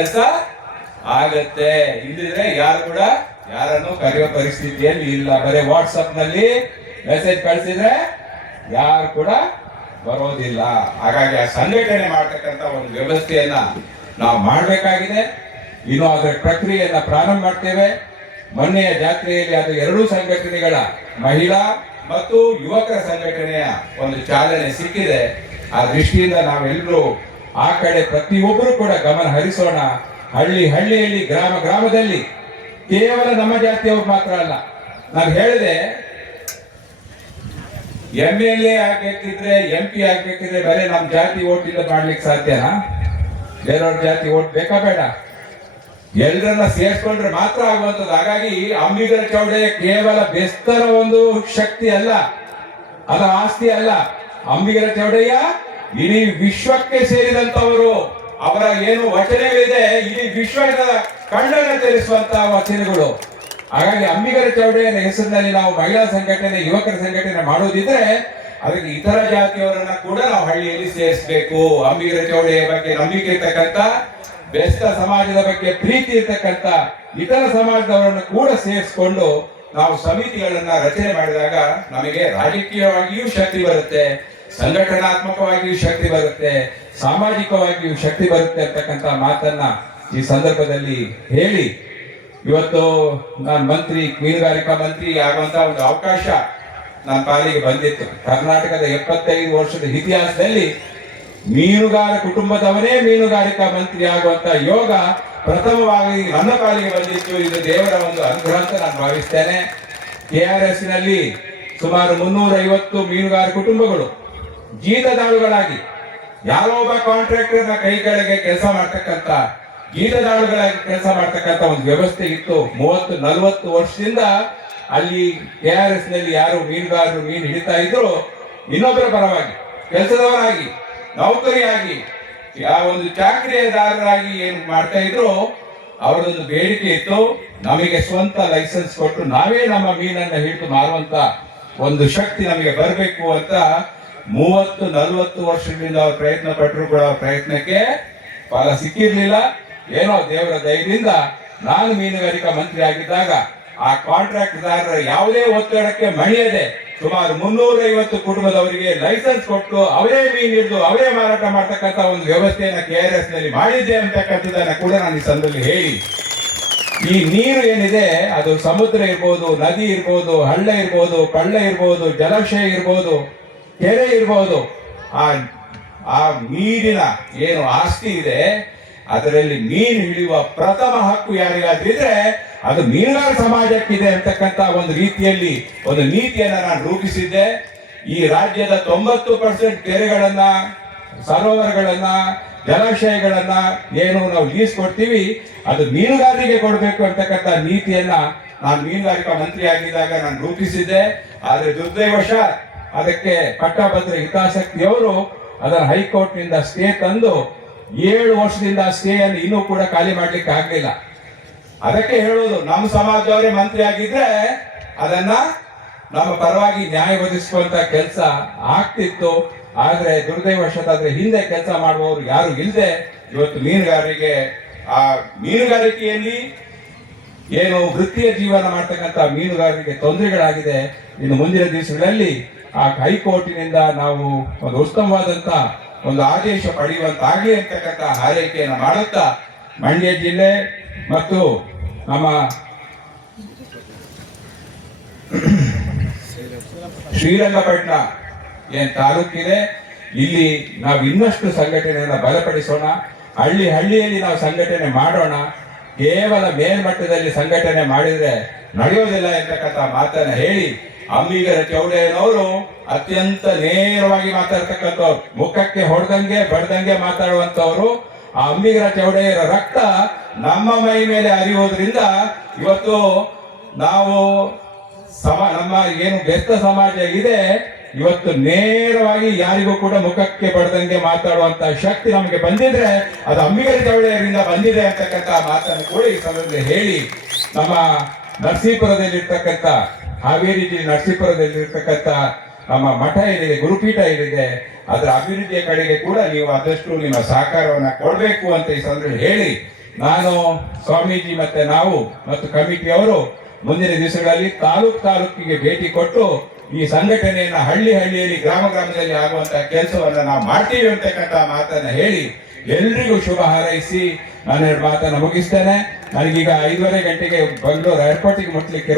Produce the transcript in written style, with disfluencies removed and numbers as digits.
ಕೆಲಸ ಆಗತ್ತೆ. ಇಲ್ಲಿದ್ರೆ ಯಾರು ಕೂಡ ಯಾರನ್ನು ಕರೆಯೋ ಪರಿಸ್ಥಿತಿಯಲ್ಲಿ ಇಲ್ಲ. ಬರೀ ವಾಟ್ಸಪ್ ನಲ್ಲಿ ಮೆಸೇಜ್ ಕಳಿಸಿದ್ರೆ ಯಾರು ಕೂಡ ಬರೋದಿಲ್ಲ. ಹಾಗಾಗಿ ಆ ಸಂಘಟನೆ ಮಾಡ್ತಕ್ಕಂಥ ಒಂದು ವ್ಯವಸ್ಥೆಯನ್ನ ನಾವು ಮಾಡಬೇಕಾಗಿದೆ. ಇನ್ನು ಅದರ ಪ್ರಕ್ರಿಯೆಯನ್ನ ಪ್ರಾರಂಭ ಮಾಡ್ತೇವೆ. ಮೊನ್ನೆಯ ಜಾತ್ರೆಯಲ್ಲಿ ಅದು ಎರಡೂ ಸಂಘಟನೆಗಳ ಮಹಿಳಾ ಮತ್ತು ಯುವಕರ ಸಂಘಟನೆಯ ಒಂದು ಚಾಲನೆ ಸಿಕ್ಕಿದೆ. ಆ ದೃಷ್ಟಿಯಿಂದ ನಾವೆಲ್ಲರೂ ಆ ಕಡೆ ಪ್ರತಿಯೊಬ್ಬರು ಕೂಡ ಗಮನ ಹರಿಸೋಣ. ಹಳ್ಳಿಯಲ್ಲಿ ಗ್ರಾಮದಲ್ಲಿ ಕೇವಲ ನಮ್ಮ ಜಾತಿಯವರು ಮಾತ್ರ ಅಲ್ಲ. ನಾನು ಹೇಳಿದೆ, MLA ಆಗ್ಬೇಕಿದ್ರೆ MP ಆಗ್ಬೇಕಿದ್ರೆ ಬರೀ ನಮ್ಮ ಜಾತಿ ಓಟ್ ಇಂದ ಮಾಡ್ಲಿಕ್ಕೆ ಸಾಧ್ಯನಾ? ಬೇರೆಯವ್ರ ಜಾತಿ ಓಟ್ ಬೇಕಾ ಬೇಡ? ಎಲ್ಲರನ್ನ ಸೇರಿಸ್ಕೊಂಡ್ರೆ ಮಾತ್ರ ಆಗುವಂಥದ್ದು. ಹಾಗಾಗಿ ಅಂಬಿಗರ ಚೌಡೆ ಕೇವಲ ಬೆಸ್ತರ ಒಂದು ಶಕ್ತಿ ಅಲ್ಲ, ಅದರ ಆಸ್ತಿ ಅಲ್ಲ. ಅಂಬಿಗರ ಚೌಡಯ್ಯ ಇಡೀ ವಿಶ್ವಕ್ಕೆ ಸೇರಿದಂತವರು. ಅವರ ಏನು ವಚನಗಳಿದೆ ಇಡೀ ವಿಶ್ವದ ಕಣ್ಣನ್ನು ತೆರೆಸುವಂತಹ ವಚನಗಳು. ಹಾಗಾಗಿ ಅಂಬಿಗರ ಚೌಡಯ್ಯನ ಹೆಸರಿನಲ್ಲಿ ನಾವು ಮಹಿಳಾ ಸಂಘಟನೆ, ಯುವಕರ ಸಂಘಟನೆ ಮಾಡೋದಿದ್ರೆ ಅದಕ್ಕೆ ಇತರ ಜಾತಿಯವರನ್ನ ಕೂಡ ನಾವು ಹಳ್ಳಿಯಲ್ಲಿ ಸೇರಿಸಬೇಕು. ಅಂಬಿಗರ ಚೌಡಯ್ಯ ಬಗ್ಗೆ ನಂಬಿಕೆ ಇರ್ತಕ್ಕಂಥ, ಬೆಸ್ತ ಸಮಾಜದ ಬಗ್ಗೆ ಪ್ರೀತಿ ಇರ್ತಕ್ಕಂಥ ಇತರ ಸಮಾಜದವರನ್ನು ಕೂಡ ಸೇರಿಸಿಕೊಂಡು ನಾವು ಸಮಿತಿಗಳನ್ನ ರಚನೆ ಮಾಡಿದಾಗ ನಮಗೆ ರಾಜಕೀಯವಾಗಿಯೂ ಶಕ್ತಿ ಬರುತ್ತೆ, ಸಂಘಟನಾತ್ಮಕವಾಗಿಯೂ ಶಕ್ತಿ ಬರುತ್ತೆ, ಸಾಮಾಜಿಕವಾಗಿಯೂ ಶಕ್ತಿ ಬರುತ್ತೆ ಅಂತಕ್ಕಂಥ ಮಾತನ್ನ ಈ ಸಂದರ್ಭದಲ್ಲಿ ಹೇಳಿ, ಇವತ್ತು ನಾನು ಮೀನುಗಾರಿಕಾ ಮಂತ್ರಿ ಆಗುವಂತ ಒಂದು ಅವಕಾಶ ನನ್ನ ಪಾಲಿಗೆ ಬಂದಿತ್ತು. ಕರ್ನಾಟಕದ 75 ವರ್ಷದ ಇತಿಹಾಸದಲ್ಲಿ ಮೀನುಗಾರ ಕುಟುಂಬದವರೇ ಮೀನುಗಾರಿಕಾ ಮಂತ್ರಿ ಆಗುವಂತ ಯೋಗ ಪ್ರಥಮವಾಗಿ ನನ್ನ ಪಾಲಿಗೆ ಬಂದಿತ್ತು. ಇದು ದೇವರ ಒಂದು ಅನುಗ್ರಹ ಅಂತ ನಾನು ಭಾವಿಸ್ತೇನೆ. KRS ನಲ್ಲಿ ಸುಮಾರು 350 ಮೀನುಗಾರ ಕುಟುಂಬಗಳು ಜೀತದಾಳುಗಳಾಗಿ, ಯಾರೋ ಒಬ್ಬ ಕಾಂಟ್ರಾಕ್ಟರ್ ನ ಕೈ ಕೆಳಗೆ ಕೆಲಸ ಮಾಡ್ತಕ್ಕಂಥ ಜೀತದಾಳುಗಳಾಗಿ ಕೆಲಸ ಮಾಡ್ತಕ್ಕಂಥ ಒಂದು ವ್ಯವಸ್ಥೆ ಇತ್ತು. 30-40 ವರ್ಷದಿಂದ ಅಲ್ಲಿ KRS ನಲ್ಲಿ ಯಾರು ಮೀನುಗಾರರು ಮೀನು ಹಿಡಿತಾ ಇದ್ರು, ಇನ್ನೊಬ್ಬರ ಪರವಾಗಿ ಕೆಲಸದವರಾಗಿ, ನೌಕರಿಯಾಗಿ, ಯಾವ ಒಂದು ಚಾಕರಿದಾರರಾಗಿ ಏನ್ ಮಾಡ್ತಾ ಇದ್ರು, ಅವರದೊಂದು ಬೇಡಿಕೆ ಇತ್ತು, ನಮಗೆ ಸ್ವಂತ ಲೈಸೆನ್ಸ್ ಕೊಟ್ಟು ನಾವೇ ನಮ್ಮ ಮೀನನ್ನ ಹಿಡಿದು ಮಾರುವಂತ ಒಂದು ಶಕ್ತಿ ನಮಗೆ ಬರಬೇಕು ಅಂತ 30-40 ವರ್ಷದಿಂದ ಅವ್ರು ಪ್ರಯತ್ನ ಪಟ್ಟರು ಕೂಡ ಅವ್ರ ಪ್ರಯತ್ನಕ್ಕೆ ಫಲ ಸಿಕ್ಕಿರ್ಲಿಲ್ಲ. ಏನೋ ದೇವರ ದಯದಿಂದ ನಾನು ಮೀನುಗಾರಿಕಾ ಮಂತ್ರಿ ಆಗಿದ್ದಾಗ ಆ ಕಾಂಟ್ರಾಕ್ಟ್ದಾರರ ಯಾವುದೇ ಒತ್ತಡಕ್ಕೆ ಮಣಿಯದೆ ಸುಮಾರು 350 ಕುಟುಂಬದವರಿಗೆ ಲೈಸೆನ್ಸ್ ಕೊಟ್ಟು ಅವರೇ ಮೀನು ಹಿಡಿದು ಅವರೇ ಮಾರಾಟ ಮಾಡ್ತಕ್ಕಂಥ ಒಂದು ವ್ಯವಸ್ಥೆಯನ್ನ KRS ನಲ್ಲಿ ಮಾಡಿದ್ದೆ ಅಂತಕ್ಕಂಥದ್ದನ್ನ ಕೂಡ ನಾನು ಈ ಸಂದರ್ಭದಲ್ಲಿ ಹೇಳಿ, ಈ ನೀರು ಏನಿದೆ ಅದು ಸಮುದ್ರ ಇರ್ಬೋದು, ನದಿ ಇರ್ಬೋದು, ಹಳ್ಳ ಇರ್ಬೋದು, ಕೊಳ್ಳ ಇರ್ಬೋದು, ಜಲಾಶಯ ಇರ್ಬೋದು, ಕೆರೆ ಇರ್ಬೋದು, ಆ ನೀರಿನ ಏನು ಆಸ್ತಿ ಇದೆ ಅದರಲ್ಲಿ ಮೀನು ಹಿಡಿಯುವ ಪ್ರಥಮ ಹಕ್ಕು ಯಾರಿಗಾದ್ರಿದ್ರೆ ಅದು ಮೀನುಗಾರ ಸಮಾಜಕ್ಕಿದೆ ಅಂತಕ್ಕಂಥ ಒಂದು ರೀತಿಯಲ್ಲಿ ಒಂದು ನೀತಿಯನ್ನ ನಾನು ರೂಪಿಸಿದ್ದೆ. ಈ ರಾಜ್ಯದ 90% ಕೆರೆಗಳನ್ನ, ಸರೋವರಗಳನ್ನ, ಜಲಾಶಯಗಳನ್ನ ಏನು ನಾವು ಲೀಸ್ ಕೊಡ್ತೀವಿ ಅದು ಮೀನುಗಾರರಿಗೆ ಕೊಡಬೇಕು ಅಂತಕ್ಕಂಥ ನೀತಿಯನ್ನ ನಾನು ಮೀನುಗಾರಿಕಾ ಮಂತ್ರಿ ಆಗಿದ್ದಾಗ ನಾನು ರೂಪಿಸಿದ್ದೆ. ಆದ್ರೆ ದುರ್ದೈವಶ ಅದಕ್ಕೆ ಪಟ್ಟಭದ್ರ ಹಿತಾಸಕ್ತಿಯವರು ಅದರ ಹೈಕೋರ್ಟ್ ನಿಂದ ಸ್ಟೇ ತಂದು 7 ವರ್ಷದಿಂದ ಸ್ಟೇಯನ್ನು ಇನ್ನೂ ಕೂಡ ಖಾಲಿ ಮಾಡ್ಲಿಕ್ಕೆ ಆಗ್ಲಿಲ್ಲ. ಅದಕ್ಕೆ ಹೇಳೋದು, ನಮ್ಮ ಸಮಾಜದವರೇ ಮಂತ್ರಿ ಆಗಿದ್ರೆ ಅದನ್ನ ನಮ್ಮ ಪರವಾಗಿ ನ್ಯಾಯ ಒದಗಿಸುವಂತ ಕೆಲಸ ಆಗ್ತಿತ್ತು. ಆದ್ರೆ ದುರ್ದೈವಶಾದ್ರೆ ಹಿಂದೆ ಕೆಲಸ ಮಾಡುವವರು ಯಾರು ಇಲ್ಲದೆ ಇವತ್ತು ಮೀನುಗಾರರಿಗೆ ಆ ಮೀನುಗಾರಿಕೆಯಲ್ಲಿ ಏನು ವೃತ್ತಿಯ ಜೀವನ ಮಾಡ್ತಕ್ಕಂಥ ಮೀನುಗಾರರಿಗೆ ತೊಂದರೆಗಳಾಗಿದೆ. ಇನ್ನು ಮುಂದಿನ ದಿವಸಗಳಲ್ಲಿ ಆ ಹೈಕೋರ್ಟಿನಿಂದ ನಾವು ಒಂದು ಉತ್ತಮವಾದಂತ ಒಂದು ಆದೇಶ ಪಡೆಯುವಂತಾಗಲಿ ಅಂತಕ್ಕಂಥ ಹಾರೈಕೆಯನ್ನು ಮಾಡುತ್ತಾ ಮಂಡ್ಯ ಜಿಲ್ಲೆ ಮತ್ತು ನಮ್ಮ ಶ್ರೀರಂಗಪಟ್ಟಣ ಏನ್ ತಾಲೂಕಿದೆ ಇಲ್ಲಿ ನಾವು ಇನ್ನಷ್ಟು ಸಂಘಟನೆಯನ್ನು ಬಲಪಡಿಸೋಣ. ಹಳ್ಳಿಯಲ್ಲಿ ನಾವು ಸಂಘಟನೆ ಮಾಡೋಣ. ಕೇವಲ ಮೇಲ್ಮಟ್ಟದಲ್ಲಿ ಸಂಘಟನೆ ಮಾಡಿದ್ರೆ ನಡೆಯೋದಿಲ್ಲ ಎಂತಕ್ಕಂಥ ಮಾತನ್ನ ಹೇಳಿ, ಅಂಬಿಗರ ಚೌಡಯ್ಯನವರು ಅತ್ಯಂತ ನೇರವಾಗಿ ಮಾತಾಡ್ತಕ್ಕಂಥವ್ರು, ಮುಖಕ್ಕೆ ಹೊಡೆದಂಗೆ ಬಡ್ದಂಗೆ ಮಾತಾಡುವಂತವ್ರು. ಆ ಅಂಬಿಗರ ಚೌಡಯ್ಯರ ರಕ್ತ ನಮ್ಮ ಮೈ ಮೇಲೆ ಹರಿಯೋದ್ರಿಂದ ಇವತ್ತು ನಾವು ನಮ್ಮ ಏನು ಬೆಸ್ತ ಸಮಾಜ ಇದೆ ಇವತ್ತು ನೇರವಾಗಿ ಯಾರಿಗೂ ಕೂಡ ಮುಖಕ್ಕೆ ಬಡ್ದಂಗೆ ಮಾತಾಡುವಂತ ಶಕ್ತಿ ನಮಗೆ ಬಂದಿದ್ರೆ ಅದು ಅಂಬಿಗರ ಚೌಡಯ್ಯರಿಂದ ಬಂದಿದೆ ಅಂತಕ್ಕಂಥ ಮಾತನ್ನು ಕೂಡ ಈ ಸಂದರ್ಭದಲ್ಲಿ ಹೇಳಿ, ನಮ್ಮ ನರಸೀಪುರದಲ್ಲಿರ್ತಕ್ಕಂಥ ಹಾವೇರಿ ಜಿಲ್ಲೆ ನರಸೀಪುರದಲ್ಲಿರ್ತಕ್ಕಂಥ ನಮ್ಮ ಮಠ ಏನಿದೆ, ಗುರುಪೀಠ ಏನಿದೆ, ಅದರ ಅಭಿವೃದ್ಧಿಯ ಕಡೆಗೆ ಕೂಡ ನೀವು ಆದಷ್ಟು ನಿಮ್ಮ ಸಹಕಾರವನ್ನ ಕೊಡಬೇಕು ಅಂತ ಈ ಸಂದರ್ಭದಲ್ಲಿ ಹೇಳಿ ನಾನು ಸ್ವಾಮೀಜಿ ಮತ್ತೆ ನಾವು ಮತ್ತು ಕಮಿಟಿಯವರು ಮುಂದಿನ ದಿವಸಗಳಲ್ಲಿ ತಾಲೂಕಿಗೆ ಭೇಟಿ ಕೊಟ್ಟು ಈ ಸಂಘಟನೆಯನ್ನ ಹಳ್ಳಿಯಲ್ಲಿ ಗ್ರಾಮದಲ್ಲಿ ಆಗುವಂತಹ ಕೆಲಸವನ್ನ ನಾವು ಮಾಡ್ತೀವಿ ಅಂತಕ್ಕಂಥ ಮಾತನ್ನ ಹೇಳಿ ಎಲ್ರಿಗೂ ಶುಭ ಹಾರೈಸಿ ನಾನು ಮಾತನ್ನ ಮುಗಿಸ್ತೇನೆ. ನನಗೀಗ 5:30 ಗಂಟೆಗೆ ಬೆಂಗಳೂರು ಏರ್ಪೋರ್ಟಿಗೆ ಮುಟ್ಲಿಕ್ಕೆ